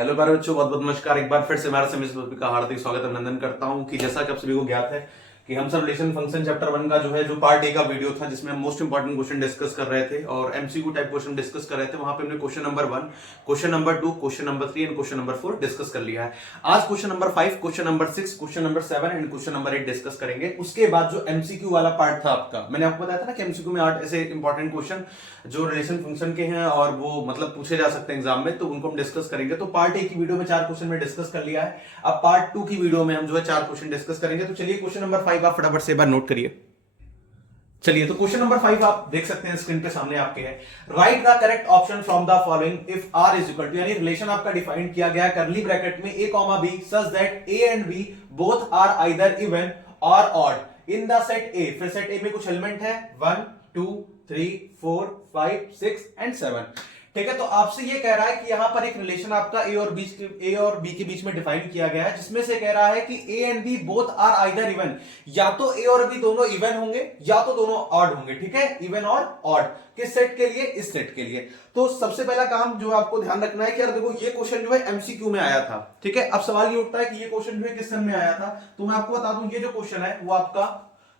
Hello प्यारे बच्चों, बहुत बहुत नमस्कार। एक बार फिर से हमारे सेमेस्टर टॉपिक का हार्दिक स्वागत अभिनंदन करता हूं कि जैसा कि आप सभी को ज्ञात है कि हम सब रिलेशन फंक्शन चैप्टर 1 का जो पार्ट ए का वीडियो था जिसमें हम मोस्ट इंपॉर्टेंट क्वेश्चन डिस्कस कर रहे थे और एमसीक्यू टाइप क्वेश्चन डिस्कस कर रहे थे। वहां पे हमने question number 1, question number 2, question number 3 and question number 4 discuss कर लिया है। आज question number 5, question number 6, question number 7 and question number 8 discuss करेंगे। उसके बाद जो एमसीक्यू वाला पार्ट था आपका, मैंने आपको बताया था ना कि एमसीक्यू में 8 ऐसे इंपॉर्टेंट क्वेश्चन जो रिलेशन फंक्शन के हैं और वो मतलब पूछे जा सकते हैं एग्जाम में, तो उनको हम डिस्कस करेंगे। तो पार्ट ए की वीडियो में 4 क्वेश्चन में डिस्कस कर लिया है। अब पार्ट 2 की वीडियो में हम 4 क्वेश्चन डिस्कस करेंगे। तो चलिए क्वेश्चन नंबर 5 आप फटाफट से एक बार नोट करिए। चलिए, तो क्वेश्चन नंबर 5 आप देख सकते हैं स्क्रीन पे सामने आपके है। Write the correct option from the following if R is equal to, यानी रिलेशन आपका डिफाइन किया गया है करली ब्रैकेट में a comma b such that a and b both are either even और odd in the set a। फिर set a में कुछ एलिमेंट है 1 2 3 4 5 6 एंड 7। ठीक है, तो आपसे ये कह रहा है कि यहां पर एक रिलेशन आपका a और b के बीच में डिफाइन किया गया है, जिसमें से कह रहा है कि a and b both are either even, या तो a और b दोनों इवन होंगे या तो दोनों ऑड होंगे। ठीक है, इवन और ऑड किस सेट के लिए? इस सेट के लिए। तो सबसे पहला काम जो आपको ध्यान रखना है कि यार देखो, ये क्वेश्चन जो है एमसीक्यू में आया था। ठीक है, अब सवाल ये उठता है कि ये क्वेश्चन जो है किस सन में आया था। तो मैं आपको बता दूं, ये जो क्वेश्चन है वो आपका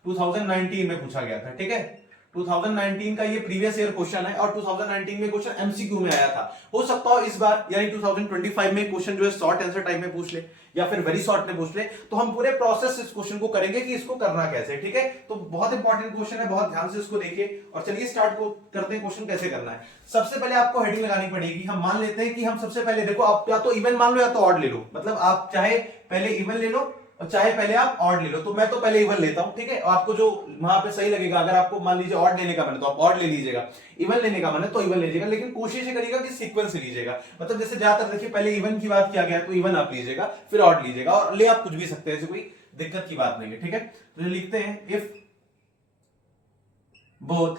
2019 में पूछा गया था। ठीक है, 2019 का ये प्रीवियस ईयर क्वेश्चन है और 2019 में क्वेश्चन एमसीक्यू में आया था। हो सकता हो इस बार यानी 2025 में क्वेश्चन जो है शॉर्ट आंसर टाइप में पूछ ले या फिर वेरी शॉर्ट में पूछ ले। तो हम पूरे प्रोसेस इस क्वेश्चन को करेंगे कि इसको करना कैसे। ठीक है, तो बहुत इंपॉर्टेंट क्वेश्चन है, बहुत ध्यान से इसको देखिए और चलिए स्टार्ट को करते हैं। क्वेश्चन कैसे करना है, सबसे पहले आपको हेडिंग लगानी पड़ेगी। हम मान लेते हैं कि हम सबसे पहले देखो, आप या तो इवन मान लो या तो ऑड ले लो, मतलब आप चाहे पहले इवन ले लो और चाहे पहले आप ऑड ले लो। तो मैं तो पहले इवन लेता हूं। ठीक है, आपको जो वहां पे सही लगेगा, अगर आपको मान लीजिए ऑड लेने का मन है तो आप ऑड ले लीजिएगा, इवन लेने का मन है तो इवन लीजिएगा, लेकिन कोशिश ये करिएगा कि सीक्वेंस से लीजिएगा। मतलब जैसे ज्यादातर देखिए पहले इवन की बात किया गया है तो इवन आप लीजिएगा, फिर ऑड लीजिएगा, और ले आप कुछ भी सकते हैं, ऐसे कोई दिक्कत की बात नहीं है। ठीक है, तो लिखते हैं if both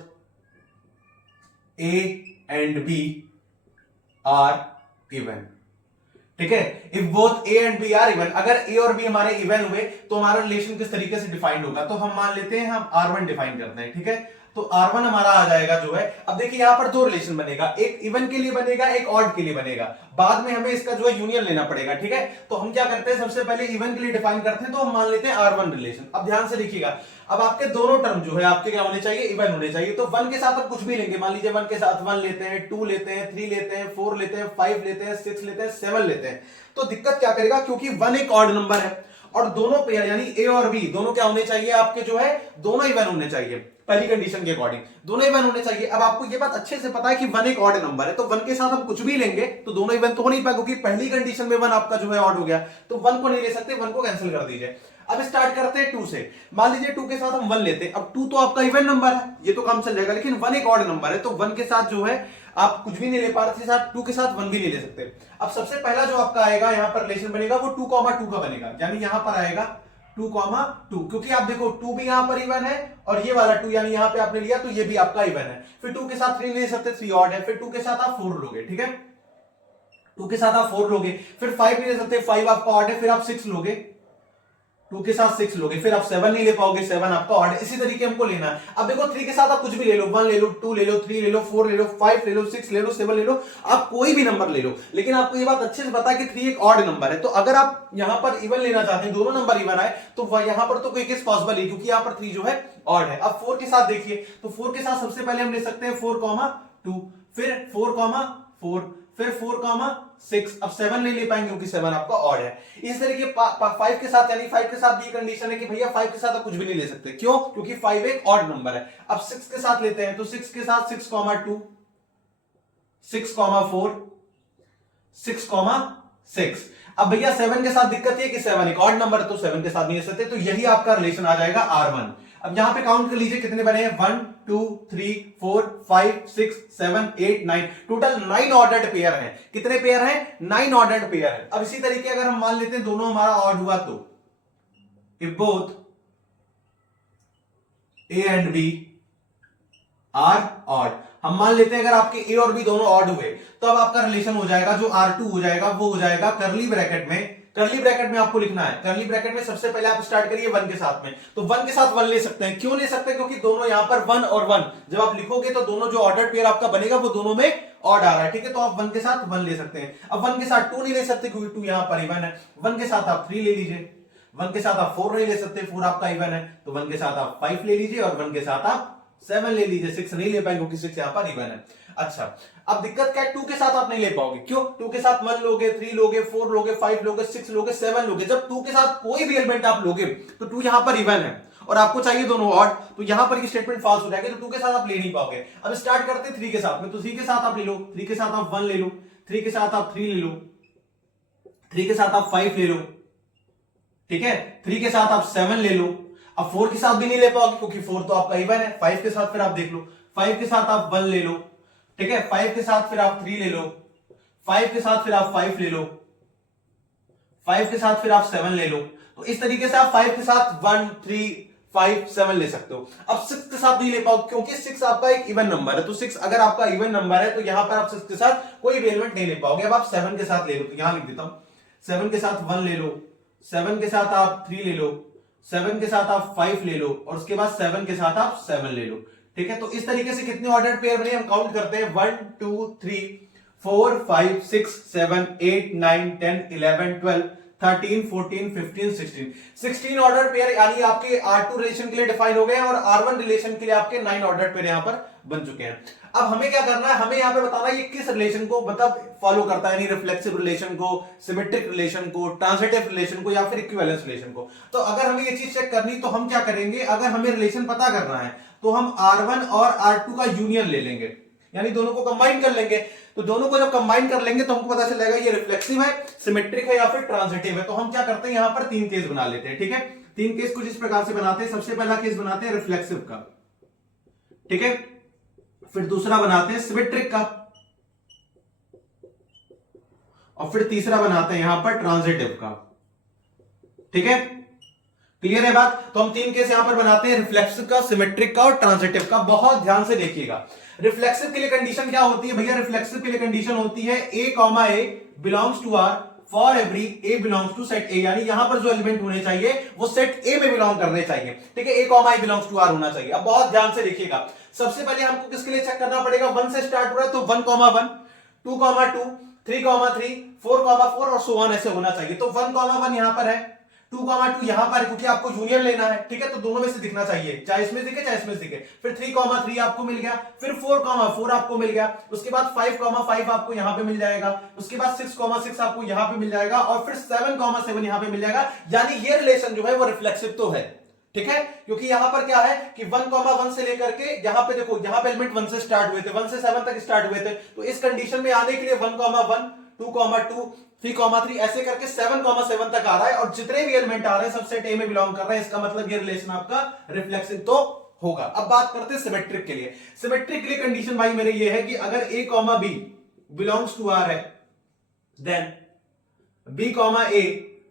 A and B are even. ठीक है, if both A and B are even, अगर ए और बी हमारे इवन हुए तो हमारा रिलेशन किस तरीके से डिफाइंड होगा। तो हम मान लेते हैं, हम R1 डिफाइन करते हैं। ठीक है, तो R1 हमारा आ जाएगा जो है, अब देखिए यहां पर दो रिलेशन बनेगा, एक इवन के लिए बनेगा, एक ऑड के लिए बनेगा। बाद में हमें इसका जो है यूनियन लेना पड़ेगा। ठीक है, तो हम क्या करते हैं, सबसे पहले इवन के लिए डिफाइन करते हैं, तो हम मान लेते हैं R1 रिलेशन। अब ध्यान से देखिएगा, अब आपके दोनों टर्म जो है आपके क्या होने चाहिए, इवन होने चाहिए। तो 1 के साथ आप कुछ भी लेंगे, मान लीजिए 1 के साथ 1 लेते हैं, 2 लेते हैं, 3 लेते हैं, 4 लेते हैं, 5 लेते हैं, 6 लेते हैं, 7 लेते हैं। तो दिक्कत क्या करेगा, क्योंकि 1 एक ऑड नंबर है और दोनों पेयर यानी ए और बी दोनों क्या होने चाहिए आपके, जो है दोनों इवन होने चाहिए। पहली कंडीशन के अकॉर्डिंग दोनों इवन होने चाहिए। अब आपको ये बात अच्छे से पता है कि 1 एक ऑड नंबर है, तो 1 के साथ हम कुछ भी लेंगे तो दोनों इवन तो हो नहीं पाए, क्योंकि पहली कंडीशन में 1 आपका जो है ऑड हो गया, तो 1 को नहीं ले सकते, 1 को कैंसिल कर दीजिए। अब स्टार्ट करते हैं 2 से। मान लीजिए 2 के साथ हम 1 लेते हैं, अब 2 तो आपका इवन नंबर है, ये तो काम चल जाएगा, लेकिन 1 एक ऑड नंबर है, तो 1 के साथ जो है आप कुछ भी नहीं ले पा रहे थे, 2 के साथ 1 भी नहीं ले सकते। अब सबसे पहला जो आपका आएगा यहां पर रिलेशन बनेगा वो 2,2 का बनेगा, यानी यहां पर आएगा 2,2, क्योंकि आप देखो 2 भी यहां पर इवन है और ये वाला 2 यानी यहां पे आपने लिया तो ये भी आपका इवन है। फिर 2 के साथ 3 ले सकते, 3 ऑड है, फिर 2 के साथ आप 4 लोगे। ठीक है, 2 के साथ आप 4 लोगे, फिर 5 नहीं ले सकते, 5 आपका ऑड है, फिर आप 6 लोगे, 2 के साथ 6 लोगे, फिर आप 7 नहीं ले पाओगे, 7 आपका ऑड है। इसी तरीके हमको लेना है। अब देखो 3 के साथ आप कुछ भी ले लो, 1 ले लो, 2 ले लो, 3 ले लो, 4 ले लो, 5 ले लो, 6 ले लो, 7 ले लो, आप कोई भी नंबर ले लो, लेकिन आपको ये बात अच्छे से पता है कि 3 एक ऑड नंबर है। तो अगर आप यहां पर इवन लेना चाहते हैं, दोनों नंबर इवन आए, तो यहां पर तो कोई केस पॉसिबल है, क्योंकि यहां पर 3 जो है ऑड है। अब 4 के साथ देखिए, तो 4 के साथ सबसे पहले हम ले सकते हैं 4,2, फिर 4,4, फिर 4,6। अब 7 नहीं ले पाएंगे क्योंकि 7 आपका ऑड है। इस तरीके 5 के साथ, यानी 5 के साथ भी कंडीशन है कि भैया 5 के साथ आप कुछ भी नहीं ले सकते, क्यों? क्योंकि 5 एक ऑड नंबर है। अब 6 के साथ लेते हैं, तो 6 के साथ 6,2, 6,4, 6,6। अब भैया 7 के साथ दिक्कत है कि 7 एक ऑड नंबर है, तो 7 के साथ नहीं ले सकते, तो यही आपका रिलेशन आ जाएगा R1। अब यहां पे काउंट कर लीजिए कितने बने हैं, 1 2 3 4 5 6 7 8 9, टोटल 9 ऑर्डर्ड पेयर हैं। कितने पेयर हैं? 9 ऑर्डर्ड पेयर हैं। अब इसी तरीके अगर हम मान लेते हैं दोनों हमारा ऑड हुआ, तो if both A and B are odd, हम मान लेते हैं अगर आपके ए और बी दोनों ऑड हुए तो अब आपका रिलेशन हो जाएगा, जो R2 हो जाएगा वो हो जाएगा करली ब्रैकेट में करली ब्रैकेट में आपको लिखना है, करली ब्रैकेट में सबसे पहले आप स्टार्ट करिए 1 के साथ में, तो 1 के साथ 1 ले सकते हैं। क्यों ले सकते हैं? क्योंकि दोनों यहां पर 1 और 1 जब आप लिखोगे तो दोनों जो ऑर्डर पेयर आपका बनेगा वो दोनों में ऑड आ रहा है, ठीक है, तो आप 1 के साथ 1 ले सकते हैं। अब 1 के साथ 2 नहीं ले सकते क्योंकि 2 यहां पर इवन है। 1 के साथ आप 3 ले लीजिए, 1 के साथ आप 4 नहीं ले सकते, 4 आपका इवन है, तो 1 के साथ आप 5 ले लीजिए और 1 के साथ आप 7 ले लीजिए। 6 नहीं ले पाएंगे क्योंकि 6 यहां पर इवन है। अच्छा, अब दिक्कत क्या है? 2 के साथ आप नहीं ले पाओगे। क्यों? 2 के साथ 1 लोगे, 3 लोगे, 4 लोगे, 5 लोगे, 6 लोगे, 7 लोगे। जब 2 के साथ कोई भी एलिमेंट आप लोगे तो 2 यहां पर इवन है और आपको चाहिए दोनों ऑड, तो यहां पर ये स्टेटमेंट फॉल्स हो जाएगा, तो 2 के साथ आप ले नहीं पाओगे। अब स्टार्ट करते हैं 3 के साथ में, तो 3 के साथ आप ले लो, 3 के साथ आप 1 ले लो, 3 के साथ आप 3 ले लो, 3 के साथ आप 5 ले लो, ठीक है, 3 के साथ आप 7 ले लो। अब 4 के साथ भी नहीं ले पाओगे क्योंकि 4 तो आपका इवन है। 5 के साथ फिर आप देख लो, 5 के साथ आप 1 ले लो, ठीक है, 5 के साथ फिर आप 3 ले लो, 5 के साथ फिर आप 5 ले लो, 5 के साथ फिर आप 7 ले लो। तो इस तरीके से आप 5 के साथ 1 3 5 7 ले सकते हो। अब 6 के साथ नहीं ले पाओ क्योंकि 6 आपका एक इवन नंबर है, तो 6 अगर आपका इवन नंबर है तो यहां पर आप 6 के साथ कोई भी एलिमेंट नहीं ले पाओगे। अब आप 7 के साथ ले लो, तो यहां लिख देता हूं 7 के साथ 1 ले लो, 7 के साथ आप 3 ले लो, 7 के साथ आप 5 ले लो और उसके बाद 7 के साथ आप 7 ले लो, ठीक है। तो इस तरीके से कितने ऑर्डर्ड पेयर बने हम काउंट करते हैं 1 2 3 4 5 6 7 8 9 10 11 12 13 14 15 16 ऑर्डर पेयर यानी आपके R2 रिलेशन के लिए डिफाइन हो गए हैं और R1 रिलेशन के लिए आपके 9 ऑर्डर पेयर यहां पर बन चुके हैं। अब हमें क्या करना है, हमें यहां पे बताना है ये किस रिलेशन को मतलब फॉलो करता है, यानी रिफ्लेक्सिव रिलेशन को, सिमेट्रिक रिलेशन को, ट्रांजिटिव रिलेशन को या फिर इक्विवेलेंस रिलेशन को। तो अगर हमें ये चीज चेक करनी तो हम क्या करेंगे, अगर हमें रिलेशन पता करना है तो हम R1 और R2 का यूनियन ले लेंगे, यानी दोनों को कंबाइन कर लेंगे। तो दोनों को जब कंबाइन कर लेंगे तो हमको पता चलेगा ये रिफ्लेक्सिव है, सिमेट्रिक है या फिर ट्रांजिटिव है। तो हम क्या करते हैं यहां पर 3 केस बना लेते हैं, ठीक है। 3 केस कुछ इस प्रकार से बनाते हैं। सबसे पहला केस बनाते हैं रिफ्लेक्सिव का, ठीक है, फिर दूसरा बनाते हैं सिमेट्रिक का और फिर तीसरा बनाते हैं यहां पर ट्रांजिटिव का, ठीक है। क्लियर है बात? तो हम 3 केस यहां पर बनाते हैं, रिफ्लेक्सिव का, सिमेट्रिक का और ट्रांजिटिव का। बहुत ध्यान से देखिएगा। रिफ्लेक्सिव के लिए कंडीशन क्या होती है भैया? रिफ्लेक्सिव के लिए कंडीशन होती है a, belongs to R for every a belongs to set A, यानी यहां पर जो एलिमेंट होने चाहिए वो सेट A में बिलोंग करने चाहिए, ठीक है। a, बिलोंग्स टू R होना चाहिए। अब बहुत ध्यान से देखिएगा, सबसे पहले हमको किसके लिए चेक करना पड़ेगा? 1 से स्टार्ट हो रहा है तो 1, 1 2, 2 3, 3 4, 4 और सो ऑन ऐसे होना चाहिए। तो 1, 1 यहां पर है, 2, 2 यहां पर है क्योंकि आपको यूनियन लेना है, ठीक है। तो दोनों में से दिखना चाहिए, चाहे इसमें दिखे चाहे इसमें दिखे। फिर 3, 3 आपको मिल गया, फिर 4, 4 आपको मिल गया, उसके बाद 5, 5 आपको यहां पे मिल जाएगा, उसके बाद 6, 6 आपको यहां पे मिल जाएगा और फिर 7, 7 यहां पे मिल जाएगा। यानी ये रिलेशन जो है वो रिफ्लेक्सिव तो है, ठीक है, क्योंकि यहां पर क्या है कि 1, 1 से लेकर के यहां पे देखो, यहां पे एलिमेंट 1 से स्टार्ट हुए थे, 1 से 7 तक स्टार्ट हुए थे। तो इस कंडीशन में आने के लिए 1, 1 2, 2 3, 3 ऐसे करके 7, 7 तक आ रहा है और जितने भी एलिमेंट आ रहे हैं सब सेट ए में बिलोंग कर रहे हैं। इसका मतलब ये रिलेशन आपका रिफ्लेक्सिव तो होगा। अब बात करते हैं सिमेट्रिक के लिए। सिमेट्रिक के लिए कंडीशन भाई मेरे ये है कि अगर a, b belongs to R है then b, a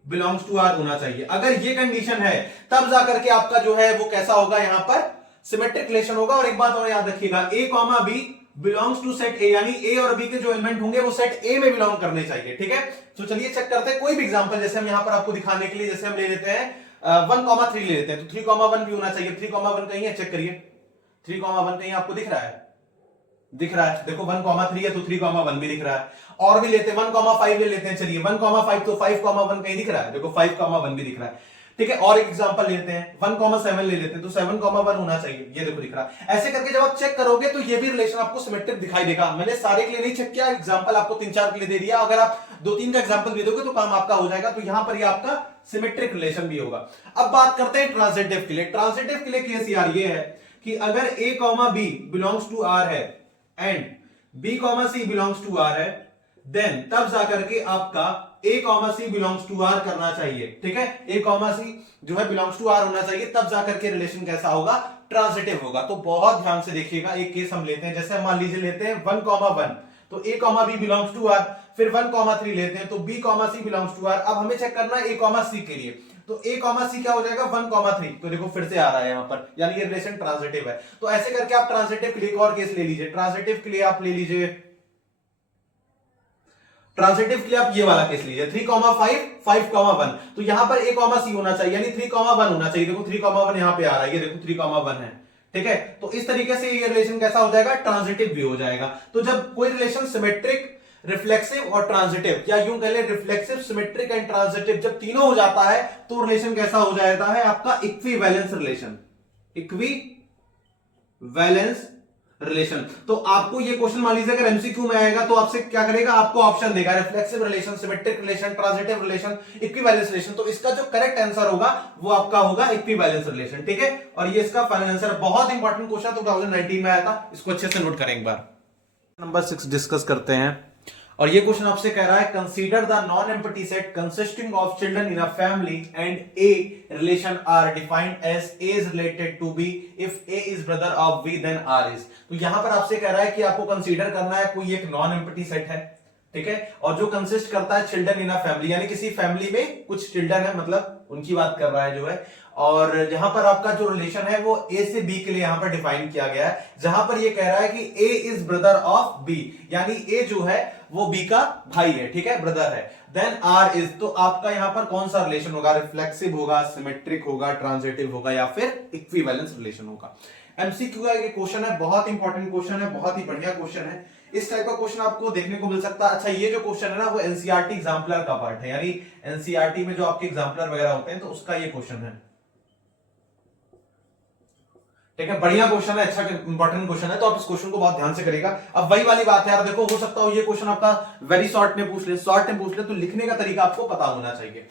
belongs to R होना चाहिए। अगर ये कंडीशन है तब जाकर के आपका जो है वो कैसा होगा, यहां पर सिमेट्रिक रिलेशन होगा। और एक बात और याद रखिएगा, a, b belongs to set A, यानी ए और बी के जो एलिमेंट होंगे वो सेट ए में बिलोंग करने चाहिए, ठीक है। तो चलिए चेक करते हैं कोई भी एग्जांपल, जैसे हम यहां पर आपको दिखाने के लिए जैसे हम ले लेते हैं 1, 3 ले लेते हैं, तो 3, 1 भी होना चाहिए। 3, 1 कहीं है, चेक करिए, 3, 1 कहीं आपको दिख रहा है? दिख रहा है, देखो 1, 3 है तो 3, 1 भी दिख रहा है। और भी लेते हैं 1, 5 ले लेते हैं, चलिए 1, 5 तो 5, 1 कहीं दिख रहा है? देखो 5, 1 भी दिख रहा है, ठीक है। और एक एग्जांपल लेते हैं 1, 7 ले लेते हैं, तो 7, 1 होना चाहिए, ये देखो दिख रहा है। ऐसे करके जब आप चेक करोगे तो ये भी रिलेशन आपको सिमेट्रिक दिखाई देगा। मैंने सारे के लिए नहीं चेक किया, एग्जांपल आपको 3-4 के लिए दे दिया। अगर आप 2-3 का एग्जांपल दे दोगे तो काम आपका हो जाएगा। तो यहां पर ये आपका सिमेट्रिक रिलेशन भी होगा। अब बात करते हैं ट्रांजिटिव के लिए। ट्रांजिटिव के लिए केस यार ये है कि अगर a, b belongs to R है and b, c belongs to R है, देन तब जाकर के आपका a, c belongs to R करना चाहिए, ठीक है। a, c जो है बिलोंग्स टू R होना चाहिए, तब जाकर के रिलेशन कैसा होगा? ट्रांजिटिव होगा। तो बहुत ध्यान से देखिएगा, एक केस हम लेते हैं, जैसे मान लीजिए लेते हैं 1, 1 तो a, b belongs to R, फिर 1, 3 लेते हैं तो b, c belongs to R। अब हमें चेक करना है a, c के लिए, तो a, c क्या हो जाएगा? 1, 3, तो देखो फिर से आ रहा है यहां पर, यानी ये रिलेशन ट्रांजिटिव है। तो ऐसे करके आप ट्रांजिटिव के लिए एक और केस ले लीजिए। ट्रांजिटिव के लिए आप ले लीजिए ट्रांजिटिव के लिए आप ये वाला केस लीजिए 3,5 5,1, तो यहां पर a कॉमा सी होना चाहिए, यानी 3,1 होना चाहिए। देखो 3,1 यहां पे आ रहा है, ये देखो 3,1 है, ठीक है। तो इस तरीके से ये रिलेशन कैसा हो जाएगा, ट्रांजिटिव भी हो जाएगा। तो जब कोई रिलेशन सिमेट्रिक, रिफ्लेक्सिव और ट्रांजिटिव, या यूं कह ले रिफ्लेक्सिव, सिमेट्रिक एंड ट्रांजिटिव, जब तीनों हो जाता है तो रिलेशन कैसा हो जाता है आपका, इक्विवेलेंस रिलेशन, इक्विवेलेंस रिलेशन। तो आपको ये क्वेश्चन मान लीजिए अगर एमसीक्यू में आएगा तो आपसे क्या करेगा, आपको ऑप्शन देगा reflexive relation, symmetric relation, transitive relation, equivalence relation. तो इसका जो करेक्ट आंसर होगा वो आपका होगा इक्विवेलेंस रिलेशन, ठीक है। और ये इसका फाइनल आंसर, बहुत इंपॉर्टेंट क्वेश्चन 2019 में आया था, इसको अच्छे से नोट करें एक बार। नंबर 6 डिस्कस करते हैं, और ये क्वेश्चन आपसे कह रहा है consider the non empty set consisting of children in a family and a relation R defined as A is related to B if A is brother of B then R is. तो यहां पर आपसे कह रहा है कि आपको consider करना है कोई एक नॉन एम्प्टी सेट है, ठीक है, और जो कंसिस्ट करता है चिल्ड्रन इन अ फैमिली, यानी किसी फैमिली में कुछ चिल्ड्रन है, मतलब उनकी बात कर रहा है जो है, और यहां पर आपका जो रिलेशन है वो ए से बी के लिए यहां पर डिफाइन किया गया है, जहां पर ये कह रहा है कि ए इज ब्रदर ऑफ बी, यानी ए जो है वो बी का भाई है, ठीक है, ब्रदर है। देन आर इज, तो आपका यहां पर कौन सा रिलेशन होगा, रिफ्लेक्सिव होगा, सिमेट्रिक होगा, ट्रांजिटिव होगा, या फिर इक्विवेलेंस रिलेशन होगा। एमसीक्यू का ये क्वेश्चन है, बहुत इंपॉर्टेंट क्वेश्चन है, बहुत ही बढ़िया क्वेश्चन है। इस टाइप का क्वेश्चन आपको देखने को मिल सकता है। अच्छा, ये जो क्वेश्चन है ना वो एनसीईआरटी एग्जाम्पलर का पार्ट है, यानी एनसीईआरटी में जो आपके एग्जाम्पलर वगैरह होते हैं तो उसका ये क्वेश्चन है, ठीक है। बढ़िया क्वेश्चन है, अच्छा इंपॉर्टेंट क्वेश्चन है, तो आप इस क्वेश्चन को बहुत ध्यान से करेगा। अब वही वाली बात है यार, देखो हो सकता हो ये क्वेश्चन आपका वेरी शॉर्ट में पूछ ले, तो लिखने का तरीका आपको पता होना चाहिए।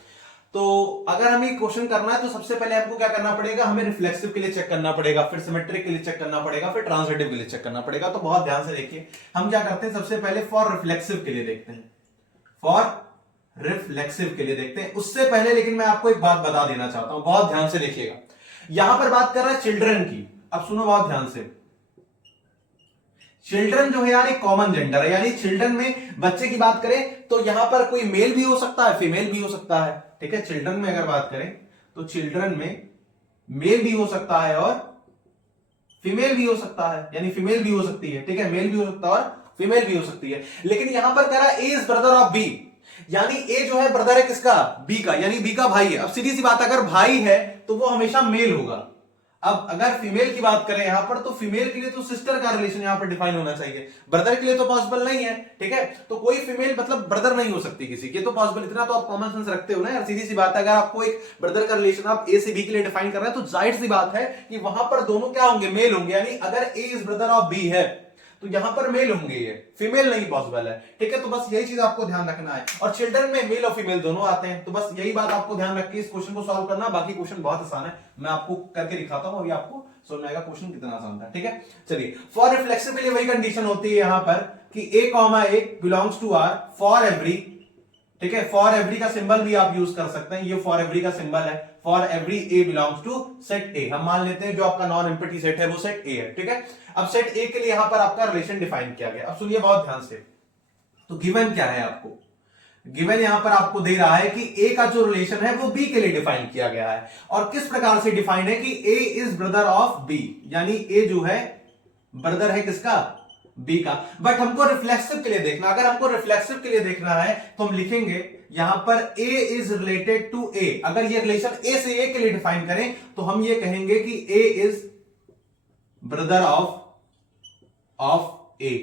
तो अगर हमें क्वेश्चन करना है तो सबसे पहले हमको क्या करना पड़ेगा, हमें रिफ्लेक्सिव के लिए चेक करना पड़ेगा, फिर सिमेट्रिक के लिए चेक करना पड़ेगा, फिर ट्रांजिटिव के लिए चेक करना पड़ेगा। तो बहुत ध्यान से देखिए, हम क्या करते हैं, सबसे पहले फॉर रिफ्लेक्सिव के लिए देखते हैं, फॉर रिफ्लेक्सिव के लिए देखते हैं। उससे पहले लेकिन मैं आपको एक बात बता देना चाहता हूं, बहुत ध्यान से देखिएगा। यहां पर बात कर रहा है चिल्ड्रन की, अब सुनो बहुत ध्यान से। चिल्ड्रन जो है यार एक कॉमन जेंडर है, यानी चिल्ड्रन में बच्चे की बात करें तो यहां पर कोई मेल भी हो सकता है, फीमेल भी हो सकता है, ठीक है। चिल्ड्रन में अगर बात करें तो चिल्ड्रन में मेल भी हो सकता है और फीमेल भी हो सकता है, यानी फीमेल भी हो सकती है, ठीक है, मेल भी हो सकता है और फीमेल भी हो सकती है। लेकिन यहां पर कह रहा है a is brother of B, यानी ए जो है ब्रदर है किसका, बी का, यानी बी का भाई है। अब सीधी सी बात, अगर भाई है तो वो हमेशा मेल होगा। अब अगर फीमेल की बात करें यहां पर, तो फीमेल के लिए तो सिस्टर का रिलेशन यहां पर डिफाइन होना चाहिए, ब्रदर के लिए तो पॉसिबल नहीं है, ठीक है। तो कोई फीमेल मतलब ब्रदर नहीं हो सकती किसी की, तो पॉसिबल, इतना तो आप कॉमन सेंस रखते हो ना यार। सीधी सी बात है, अगर आपको एक ब्रदर का रिलेशन आप ए से बी के लिए डिफाइन कर रहे हैं तो जाहिर सी बात है कि वहां पर दोनों क्या होंगे, मेल होंगे। यानी अगर ए इज ब्रदर ऑफ बी है तो यहां पर मेल होंगे, ये फीमेल नहीं पॉसिबल है, ठीक है। तो बस यही चीज आपको ध्यान रखना है, और चिल्ड्रन में मेल और फीमेल दोनों आते हैं, तो बस यही बात आपको ध्यान रख के इस क्वेश्चन को सॉल्व करना। बाकी क्वेश्चन बहुत आसान है, मैं आपको करके दिखाता हूं, अभी आपको समझ में आएगा क्वेश्चन कितना आसान था, ठीक है। चलिए, फॉर रिफ्लेक्सिव के लिए वही कंडीशन होती है यहां पर कि a comma a belongs to R for every, ठीक है। फॉर एवरी का सिंबल भी आप यूज कर सकते हैं, ये फॉर एवरी का सिंबल है, for every A belongs to set A. हम मान लेते हैं जो आपका नॉन एम्प्टी सेट है वो सेट ए है, ठीक है। अब सेट ए के लिए यहां पर आपका रिलेशन डिफाइन किया गया। अब सुनिए बहुत ध्यान से, तो गिवन क्या है आपको, गिवन यहां पर आपको दे रहा है कि ए का जो रिलेशन है वो बी के लिए डिफाइन किया गया है, और किस प्रकार से डिफाइन है कि ए इज ब्रदर ऑफ बी, यानी ए जो है ब्रदर है किसका, बी का। बट हमको रिफ्लेक्सिव के लिए देखना, अगर हमको रिफ्लेक्सिव के लिए देखना है तो हम लिखेंगे यहां पर a is related to a। अगर ये रिलेशन a से a के लिए डिफाइन करें तो हम ये कहेंगे कि a is brother of a,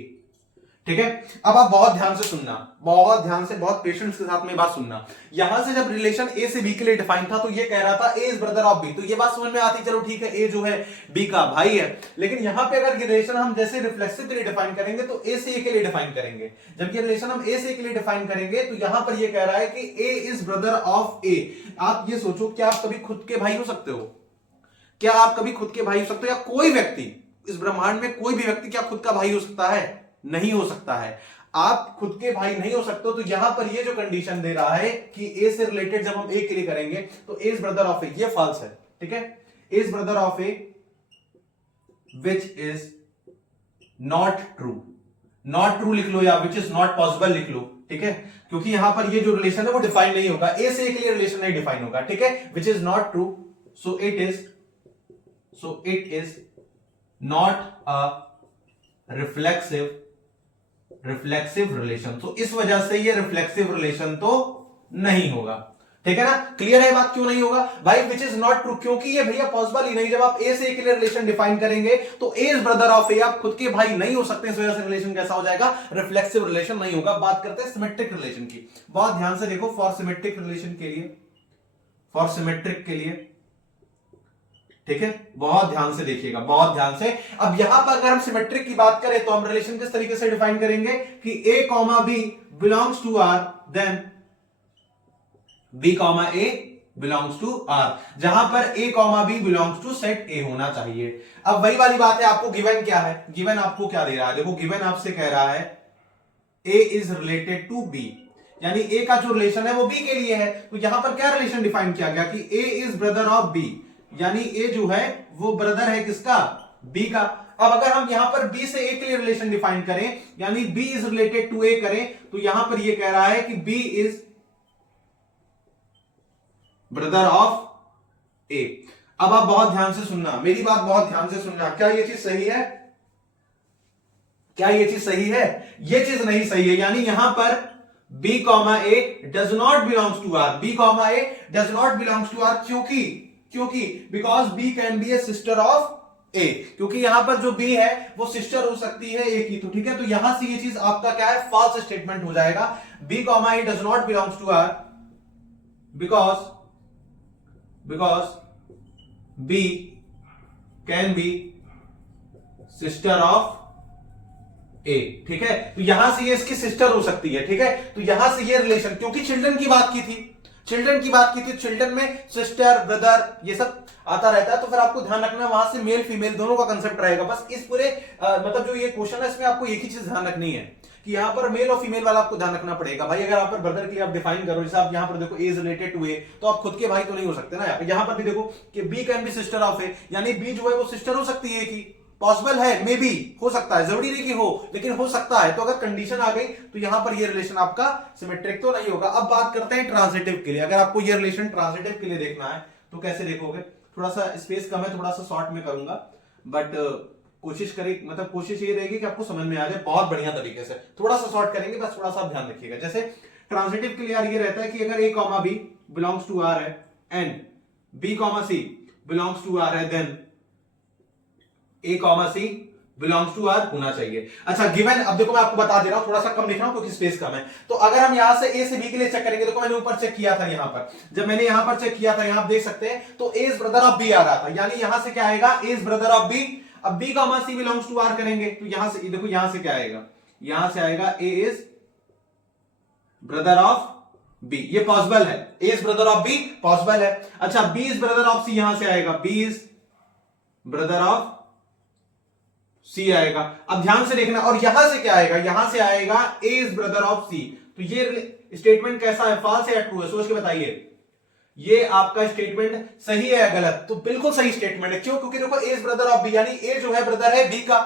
ठीक है। अब आप बहुत ध्यान से सुनना, बहुत ध्यान से, बहुत पेशेंस के साथ में बात सुनना। यहां से जब रिलेशन ए से बी के लिए डिफाइन था तो ये कह रहा था ए इज ब्रदर ऑफ बी, तो ये बात समझ में आती, चलो ठीक है, ए जो है बी का भाई है। लेकिन यहां पे अगर ये रिलेशन हम जैसे रिफ्लेक्सिव के लिए डिफाइन करेंगे तो ए से ए के लिए डिफाइन करेंगे। जब ये रिलेशन हम ए से ए के लिए डिफाइन करेंगे तो यहां पर ये कह रहा है कि ए इज ब्रदर ऑफ ए। आप ये सोचो, क्या आप कभी खुद के भाई हो सकते हो? क्या आप कभी खुद के भाई हो सकते हो? या कोई व्यक्ति इस ब्रह्मांड में, कोई भी व्यक्ति क्या खुद का भाई हो सकता है? नहीं हो सकता है। आप खुद के भाई नहीं हो सकते। तो यहां पर ये जो कंडीशन दे रहा है कि ए से रिलेटेड जब हम ए के लिए करेंगे तो a is brother of a, ये फॉल्स है, ठीक है। A is brother of a which is not true, not true लिख लो या विच इज नॉट पॉसिबल लिख लो, ठीक है, क्योंकि यहां पर ये जो रिलेशन है वो डिफाइन नहीं होगा, ए से ए के लिए रिलेशन नहीं डिफाइन होगा, ठीक है। विच is not true, so it is not a reflexive reflexive relation. तो इस वजह से ये रिफ्लेक्सिव रिलेशन तो नहीं होगा, ठीक है ना। क्लियर है बात, क्यों नहीं होगा भाई, विच इज नॉट ट्रू, क्योंकि ये भैया पॉसिबल ही नहीं। जब आप ए से ए के लिए रिलेशन डिफाइन करेंगे तो ए इज ब्रदर ऑफ ए, आप खुद के भाई नहीं हो सकते, इस वजह से रिलेशन कैसा हो जाएगा, रिफ्लेक्सिव रिलेशन नहीं होगा। बात करते हैं सिमेट्रिक रिलेशन की, बहुत ध्यान से देखो। फॉर सिमेट्रिक रिलेशन के लिए, फॉर सिमेट्रिक के लिए, ठीक है, बहुत ध्यान से देखिएगा, बहुत ध्यान से। अब यहां पर अगर हम सिमेट्रिक की बात करें तो हम रिलेशन किस तरीके से डिफाइन करेंगे कि a comma b belongs to r, then b comma a belongs to r, जहां पर a comma b belongs to set a होना चाहिए। अब वही वाली बात है, आपको गिवन क्या है, गिवन आपको क्या दे रहा है, देखो गिवन आपसे कह रहा है a is related to b, यानी a का जो रिलेशन है वो b के लिए है। तो यहां पर क्या रिलेशन डिफाइन किया गया कि a is brother of b, यानी a जो है वो ब्रदर है किसका, b का। अब अगर हम यहां पर b से a के लिए रिलेशन डिफाइन करें, यानी b is related to a करें, तो यहां पर ये कह रहा है कि b is brother of a। अब आप बहुत ध्यान से सुनना, मेरी बात बहुत ध्यान से सुनना, क्या ये चीज सही है, क्या ये चीज सही है, ये चीज नहीं सही है। यानी यहां पर b comma a does not belongs to r, b comma a does not belongs to r, क्योंकि because b can be a sister of a, क्योंकि यहां पर जो b है वो सिस्टर हो सकती है a की। तो ठीक है, तो यहां से ये चीज आपका क्या है, फॉल्स स्टेटमेंट हो जाएगा। b comma a does not belongs to r because b can be sister of a, ठीक है। तो यहां से ये इसकी सिस्टर हो सकती है, ठीक है। तो यहां से ये रिलेशन, क्योंकि चिल्ड्रन की बात की थी, चिल्ड्रन में सिस्टर ब्रदर ये सब आता रहता है, तो फिर आपको ध्यान रखना वहां से मेल फीमेल दोनों का कंसेप्ट रहेगा। बस इस पूरे मतलब जो ये क्वेश्चन है इसमें आपको एक ही चीज ध्यान रखनी है कि यहाँ पर मेल और फीमेल वाला आपको ध्यान रखना पड़ेगा भाई। अगर आप पर ब्रदर के लिए आप डिफाइन करो, जैसे आप यहाँ पर देखो ए इज रिलेटेड टू ए, तो आप खुद के भाई तो नहीं हो सकते ना। यहाँ पर भी देखो कि b can be sister of a, यानी बी जो है वो सिस्टर हो सकती है कि पॉसिबल है, मे बी हो सकता है, जरूरी नहीं कि हो, लेकिन हो सकता है। तो अगर कंडीशन आ गई तो यहां पर ये रिलेशन आपका सिमेट्रिक तो नहीं होगा। अब बात करते हैं ट्रांजिटिव के लिए। अगर आपको ये रिलेशन ट्रांजिटिव के लिए देखना है तो कैसे देखोगे, थोड़ा सा स्पेस कम है, थोड़ा सा शॉर्ट में करूंगा, बट कोशिश करें, मतलब कोशिश ये रहेगी कि आपको समझ में आ जाए बहुत बढ़िया तरीके से। थोड़ा सा शॉर्ट करेंगे, बस थोड़ा सा आप ध्यान रखिएगा। जैसे ट्रांजिटिव के लिए यार ये रहता है कि अगर a comma b belongs to r है and b comma c belongs to r है, then a comma c belongs to r होना चाहिए। अच्छा गिवन, अब देखो मैं आपको बता दे रहा हूं, थोड़ा सा कम लिख रहा हूं क्योंकि स्पेस कम है। तो अगर हम यहां से a से b के लिए चेक करेंगे, देखो मैंने ऊपर चेक किया था, यहां पर जब मैंने यहां पर चेक किया था, यहां आप देख सकते हैं, तो a is brother of b आ रहा था, यानी यहां से क्या आएगा, a is brother of b। अब b comma c belongs to r करेंगे तो यहां से देखो, यहां से क्या आएगा, यहां से आएगा a is brother of b, ये पॉसिबल है, a is brother of b possible है। अच्छा b is brother of c, यहां से आएगा b is brother of c आएगा। अब ध्यान से देखना, और यहां से क्या आएगा, यहां से आएगा a is brother of c। तो ये स्टेटमेंट कैसा है, फॉल्स है या ट्रू है, सोच के बताइए। ये आपका स्टेटमेंट सही है या गलत, तो बिल्कुल सही स्टेटमेंट है। क्यों, क्योंकि देखो a is brother of b, यानी a जो है ब्रदर है b का,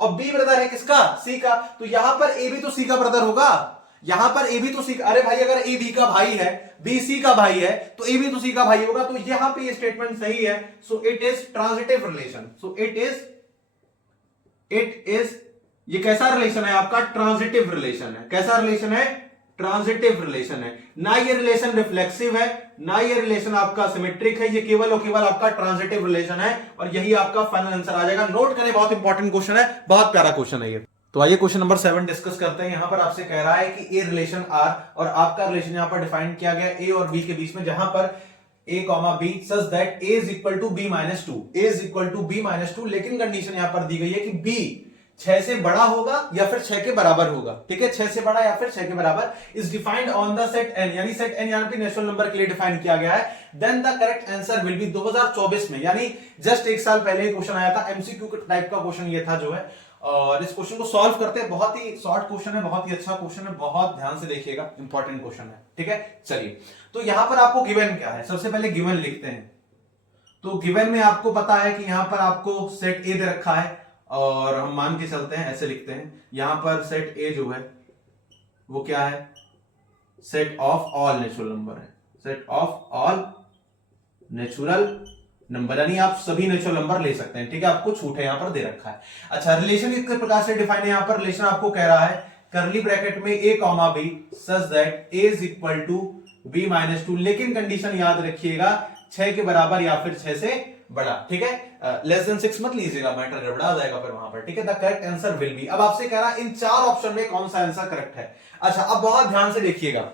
और b ब्रदर है किसका, c का। तो यहां पर a भी तो c का ब्रदर होगा, यहां पर a भी तो c का, अरे भाई अगर a b का भाई है, b c का भाई है, तो a भी तो c का भाई होगा। तो यहां पे ये स्टेटमेंट सही है। So it is transitive relation, so it is ये कैसा रिलेशन है आपका, ट्रांजिटिव रिलेशन है। कैसा रिलेशन है, ट्रांजिटिव रिलेशन है। ना ये रिलेशन रिफ्लेक्सिव है, ना ये रिलेशन आपका सिमेट्रिक है, ये केवल और केवल आपका ट्रांजिटिव रिलेशन है, और यही आपका फाइनल आंसर आ जाएगा। नोट करें, बहुत इंपॉर्टेंट क्वेश्चन है, बहुत प्यारा क्वेश्चन है ये। तो आइए क्वेश्चन नंबर 7 डिस्कस करते हैं। यहां पर आपसे कह रहा है कि ए रिलेशन आर, और आपका रिलेशन यहां पर डिफाइन किया गया ए और बी के बीच में, जहां पर a comma B such that a is equal to b minus 2, a is equal to b minus 2। लेकिन कंडीशन यहां पर दी गई है कि b 6 से बड़ा होगा या फिर 6 के बराबर होगा, ठीक है, 6 से बड़ा या फिर 6 के बराबर। Is defined on the set n, यानी सेट n यहां पे नेचुरल नंबर के लिए डिफाइन किया गया है। Then the correct answer will be 2024 में, यानी जस्ट एक साल पहले क्वेश्चन आया था, एमसीक्यू टाइप का क्वेश्चन ये था जो है। और इस क्वेश्चन को सॉल्व करते हैं, बहुत ही शॉर्ट क्वेश्चन है, बहुत ही अच्छा क्वेश्चन है, बहुत ध्यान से देखिएगा, इंपॉर्टेंट क्वेश्चन है, ठीक है। चलिए, तो यहां पर आपको गिवन क्या है, सबसे पहले गिवन लिखते हैं। तो गिवन में आपको पता है कि यहां पर आपको सेट ए दे रखा है, और हम मान के चलते हैं, ऐसे लिखते हैं, यहां पर सेट ए जो है वो क्या है, set of all natural number है, set of all natural number, यानी आप सभी नेचुरल नंबर ले सकते हैं, ठीक है, आपको छूट है यहां पर दे रखा है। अच्छा, रिलेशन किस प्रकार से डिफाइन है, यहां पर रिलेशन आपको कह रहा है करली ब्रैकेट में a comma b such that a is equal to b minus 2, लेकिन कंडीशन याद रखिएगा 6 के बराबर या फिर 6 से बड़ा, ठीक है। लेस देन 6 मत लीजिएगा, मैटर गड़बड़ा जाएगा फिर वहां पर, ठीक है। The correct answer will B, अब आपसे कह रहा है इन 4 ऑप्शन में कौन सा आंसर करेक्ट है। अच्छा, अब बहुत ध्यान से देखिएगा,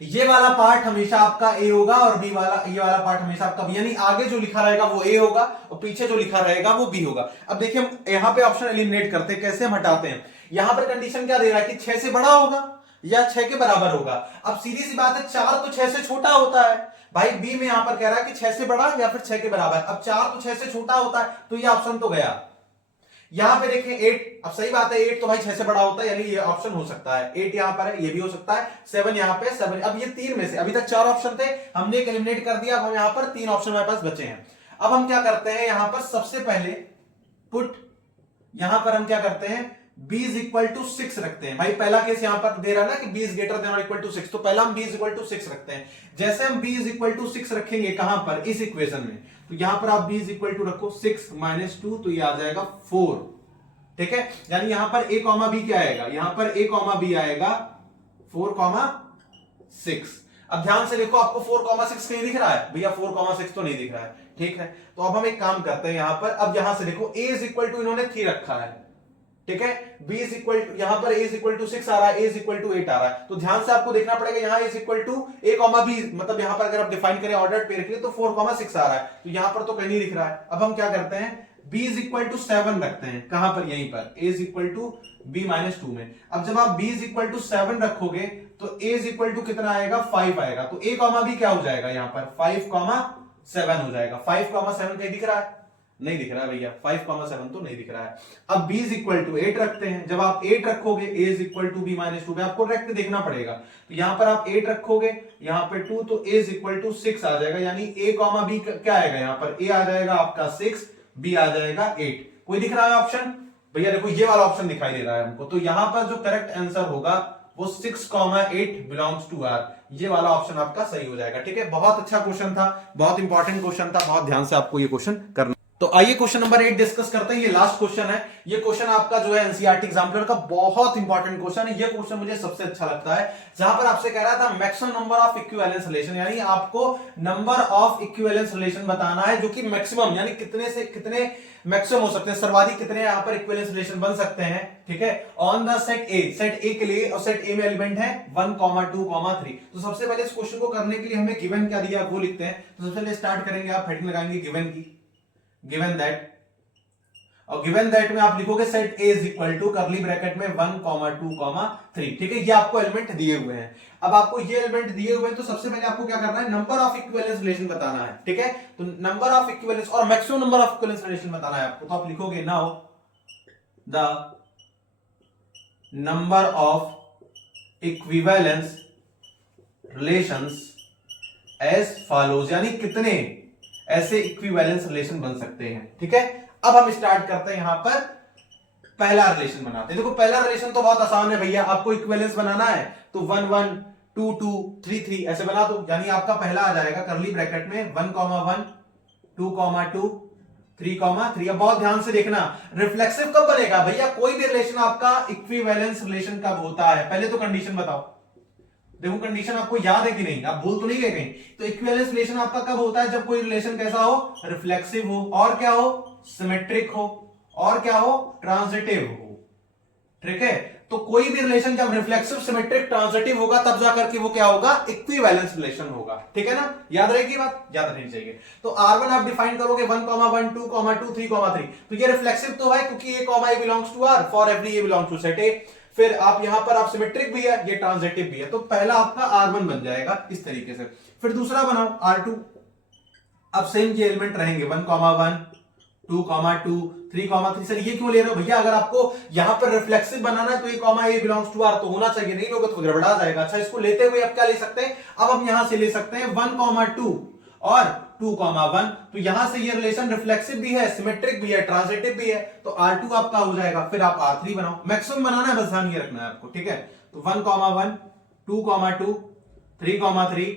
ये वाला पार्ट हमेशा आपका ए होगा और बी वाला, ये वाला पार्ट हमेशा आपका बी, यानी आगे जो लिखा रहेगा वो ए होगा और पीछे जो लिखा रहेगा वो बी होगा। अब देखिए हम यहां पे ऑप्शन एलिमिनेट करते हैं, कैसे हम हटाते हैं। यहां पर कंडीशन क्या दे रहा है कि 6 से बड़ा होगा या 6 के बराबर होगा। अब सीधी सी बात है, 4 तो 6 से छोटा होता है भाई, बी में यहां पर कह रहा है कि 6 से बड़ा या फिर 6 के बराबर। अब 4 तो 6 से छोटा होता है, तो ये ऑप्शन तो गया। यहां पे देखें 8, अब सही बात है 8 तो भाई 6 से बड़ा होता है, यानी ये ऑप्शन हो सकता है। 8 यहां पर है, ये भी हो सकता है। 7 यहां पे 7, अब ये 3 में से अभी तक 4 ऑप्शन थे, हमने एक एलिमिनेट कर दिया। अब हम यहां पर 3 ऑप्शन हमारे पास बचे हैं। अब हम क्या करते हैं, यहां पर सबसे पहले पुट, यहां पर हम क्या करते हैं, b इज इक्वल टू 6 रखते हैं। भाई पहला केस यहां पर दे रहा है ना कि b इज ग्रेटर देन और इक्वल टू 6, तो पहला हम b इज इक्वल टू 6 रखते हैं। जैसे हम b इज इक्वल टू 6 रखेंगे कहां पर, इस इक्वेशन में, तो यहां पर आप b इज इक्वल टू रखो 6 माइनस 2, तो ये आ जाएगा 4, ठीक है। यानी यहां पर a कॉमा b क्या आएगा, यहां पर a कॉमा b आएगा 4 कॉमा 6। अब ध्यान से देखो, आपको 4 कॉमा 6 कहीं दिख रहा है भैया, 4 कॉमा 6 तो नहीं दिख रहा है, ठीक है। तो अब हम एक काम करते हैं यहां पर, अब यहां से देखो a इज इक्वल टू इन्होंने 3 रखा है, ठीक है। b इज इक्वल टू, यहां पर a इज इक्वल टू 6 आ रहा है, a इज इक्वल टू 8 आ रहा है, तो ध्यान से आपको देखना पड़ेगा यहाँ a is equal to a comma b, मतलब यहां पर अगर आप डिफाइन करें ऑर्डर्ड पेयर के लिए तो 4 कॉमा 6 आ रहा है, तो यहां पर तो कहीं नहीं दिख रहा है। अब हम क्या करते हैं, b इज इक्वल टू 7 रखते हैं, कहां पर, यहीं पर a is equal to b minus 2 में। अब जब आप b इज इक्वल टू 7 रखोगे तो a इज इक्वल टू कितना आएगा, 5 आएगा, तो a कॉमा b क्या हो जाएगा, यहां पर 5 कॉमा 7 हो जाएगा। 5 कॉमा 7 कहीं दिख रहा है, नहीं दिख रहा है भैया, 5 कॉमा 7 तो नहीं दिख रहा है। अब b इज इक्वल टू 8 रखते हैं, जब आप 8 रखोगे a is equal to b minus 2 में, आपको डायरेक्ट देखना पड़ेगा, तो यहां पर आप 8 रखोगे, यहां पे 2, तो a इज इक्वल टू 6 आ जाएगा, यानी a कॉमा b क्या आएगा, यहां पर a आ जाएगा आपका 6, b आ जाएगा 8। कोई दिख रहा है ऑप्शन भैया, देखो ये वाला ऑप्शन दिखाई दे रहा है हमको, तो यहां पर जो करेक्ट आंसर होगा वो 6 कॉमा 8 बिलोंग्स टू आर, ये वाला ऑप्शन आपका सही हो जाएगा, ठीक है। बहुत अच्छा क्वेश्चन था, बहुत इंपॉर्टेंट क्वेश्चन था, बहुत ध्यान से आपको ये क्वेश्चन करना। तो आइए क्वेश्चन नंबर 8 डिस्कस करते हैं। ये लास्ट क्वेश्चन है, ये क्वेश्चन आपका जो है एनसीईआरटी एग्जाम्पलर का बहुत इंपॉर्टेंट क्वेश्चन है। ये क्वेश्चन मुझे सबसे अच्छा लगता है, जहां पर आपसे कह रहा था maximum number of equivalence relation, यानी आपको नंबर ऑफ इक्विवेलेंस रिलेशन बताना है जो कि मैक्सिमम, यानी कितने से कितने मैक्सिमम हो सकते हैं, सर्वाधिक कितने यहां पर इक्विवेलेंस रिलेशन बन सकते हैं, ठीक है। On the set A, set ए के लिए, और सेट ए में एलिमेंट है 1, 2, 3। तो सबसे पहले इस क्वेश्चन को करने के लिए हमें गिवन क्या दिया वो लिखते हैं। तो सबसे पहले स्टार्ट करेंगे, आप हेडिंग लगाएंगे गिवन की, गिवन दैट, और गिवन दैट में आप लिखोगे set A is equal to curly bracket में 1, 2, 3, ठीक है। ये आपको एलिमेंट दिए हुए हैं। अब आपको ये एलिमेंट दिए हुए हैं, तो सबसे पहले आपको क्या करना है, नंबर ऑफ इक्विवेलेंस रिलेशन बताना है, ठीक है। तो नंबर ऑफ इक्विवेलेंस और maximum number of equivalence relation बताना है आपको, तो आप लिखोगे now the number of equivalence relations as follows, यानी कितने ऐसे इक्विवेलेंस रिलेशन बन सकते हैं, ठीक है। अब हम स्टार्ट करते हैं, यहां पर पहला रिलेशन बनाते हैं। देखो पहला रिलेशन तो बहुत आसान है भैया, आपको इक्विवेलेंस बनाना है तो 1, 1, 2, 2, 3, 3 ऐसे बना दो, यानी आपका पहला आ जाएगा करली ब्रैकेट में 1, 1, 2, 2, 3, 3। अब बहुत ध्यान से देखना, रिफ्लेक्सिव कब बनेगा भैया, कोई भी रिलेशन आपका इक्विवेलेंस रिलेशन कब होता है, पहले तो कंडीशन बताओ। देखो कंडीशन आपको याद है कि नहीं, आप भूल तो नहीं गए कहीं। तो इक्विवेलेंस रिलेशन आपका कब होता है, जब कोई रिलेशन कैसा हो, रिफ्लेक्सिव हो, और क्या हो, सिमेट्रिक हो, और क्या हो, ट्रांजिटिव हो, ठीक है। तो कोई भी रिलेशन जब रिफ्लेक्सिव, सिमेट्रिक, ट्रांजिटिव होगा तब जाकर के वो क्या होगा, इक्विवेलेंस रिलेशन होगा, ठीक है ना। याद रहेगी बात, याद रहनी चाहिए। तो R1 आप डिफाइन करोगे 1, 1, 2, 2, 3, 3। तो ये रिफ्लेक्सिव तो है क्योंकि A, A belongs to R, for every A belongs to set A। फिर आप यहां पर आप सिमेट्रिक भी है, ये ट्रांजिटिव भी है, तो पहला आपका R1 बन जाएगा इस तरीके से। फिर दूसरा बनाओ R2, अब सेम ये एलिमेंट रहेंगे 1, 1, 2, 2, 3, 3। सर ये क्यों ले रहे हो भैया, अगर आपको यहां पर रिफ्लेक्सिव बनाना है तो A बिलोंग्स टू R तो होना चाहिए, नहीं लोगे तो गड़बड़ा जाएगा। अच्छा इसको लेते हुए अब क्या ले सकते हैं, अब हम यहां से ले सकते हैं 1, 2 और 2, 1। तो यहां से ये रिलेशन रिफ्लेक्सिव भी है, सिमेट्रिक भी है, ट्रांजिटिव भी है, तो R2 आपका हो जाएगा। फिर आप R3 बनाओ, मैक्सिमम बनाना है, बस ध्यान ये रखना है आपको, ठीक है। तो 1, 1, 2, 2, 3, 3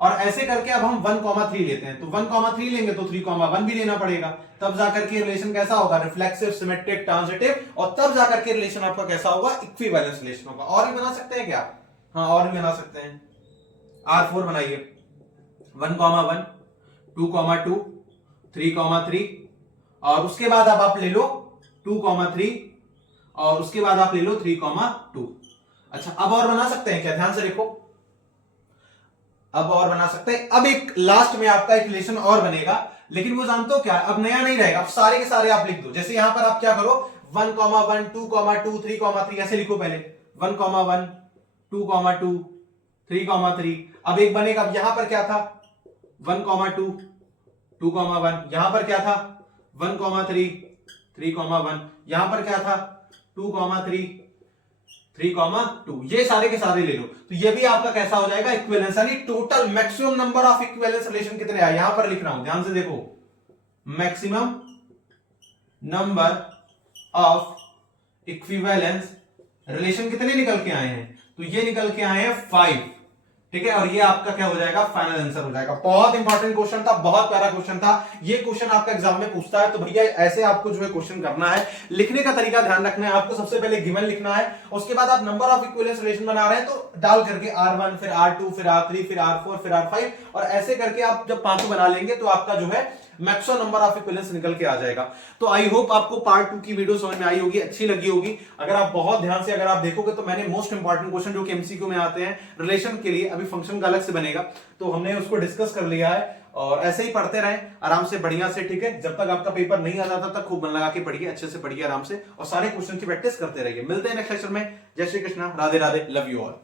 और ऐसे करके अब हम 1,3 लेते हैं, तो 1,3 लेंगे तो 3,1 भी लेना पड़ेगा, तब जाकर के रिलेशन कैसा होगा, रिफ्लेक्सिव, सिमेट्रिक, ट्रांजिटिव, और तब जाकर के रिलेशन आपका कैसा होगा, इक्विवेलेंस रिलेशन होगा। और भी बना सकते हैं क्या? हाँ, और भी बना सकते हैं। R4 बनाइए, 1,1, 2,2, 3,3, और उसके बाद अब आप ले लो 2,3, और उसके बाद आप ले लो 3,2। अच्छा, अब और बना सकते हैं क्या? ध्यान से देखो, अब और बना सकते हैं। अब एक लास्ट में आपका एक रिलेशन और बनेगा, लेकिन वो जानते हो क्या, अब नया नहीं रहेगा, अब सारे के सारे आप लिख दो। जैसे यहां पर आप क्या करो, 1,1, 2,2, 3,3 ऐसे लिखो पहले, 1,1, 2,2, 3,3। अब एक बनेगा, अब यहां पर क्या था, 1,2, 2,1, यहां पर क्या था, 1,3, 3,1, यहां पर क्या था, 2,3, 3,2। ये सारे के सारे ले लो, तो ये भी आपका कैसा हो जाएगा, इक्विवेलेंस, यानी total maximum number of equivalence relation कितने आए, यहां पर लिख रहा हूं, ध्यान से देखो, maximum number of equivalence relation कितने निकल के आए हैं, तो ये निकल के आए हैं 5, ठीक है। और ये आपका क्या हो जाएगा, फाइनल आंसर हो जाएगा। बहुत इंपॉर्टेंट क्वेश्चन था, बहुत प्यारा क्वेश्चन था। ये क्वेश्चन आपका एग्जाम में पूछता है, तो भैया ऐसे आपको जो है क्वेश्चन करना है। लिखने का तरीका ध्यान रखना है, आपको सबसे पहले गिवन लिखना है, उसके बाद आप नंबर ऑफ इक्विवेलेंस रिलेशन बना रहे हैं तो डाल करके R1, फिर R2, फिर R3, फिर R4, फिर R5, और ऐसे करके आप जब पांचों बना लेंगे तो आपका जो है मैक्सिमम नंबर ऑफ इक्विवेलेंस निकल के आ जाएगा। तो आई होप आपको पार्ट 2 की वीडियो समझ में आई होगी, अच्छी लगी होगी। अगर आप बहुत ध्यान से अगर आप देखोगे तो मैंने मोस्ट इंपॉर्टेंट क्वेश्चन जो कि एमसीक्यू में आते हैं रिलेशन के लिए, अभी फंक्शन का अलग से बनेगा, तो हमने उसको डिस्कस कर लिया है। और ऐसे ही पढ़ते रहें आराम से, बढ़िया से, ठीक है। जब तक आपका पेपर नहीं आ जाता तक खूब मन लगा के पढ़िए, अच्छे से पढ़िए आराम से, और सारे क्वेश्चन की प्रैक्टिस करते रहिए। मिलते हैं नेक्स्ट लेक्चर में। जय Shri Krishna, Radhe Radhe, love you all.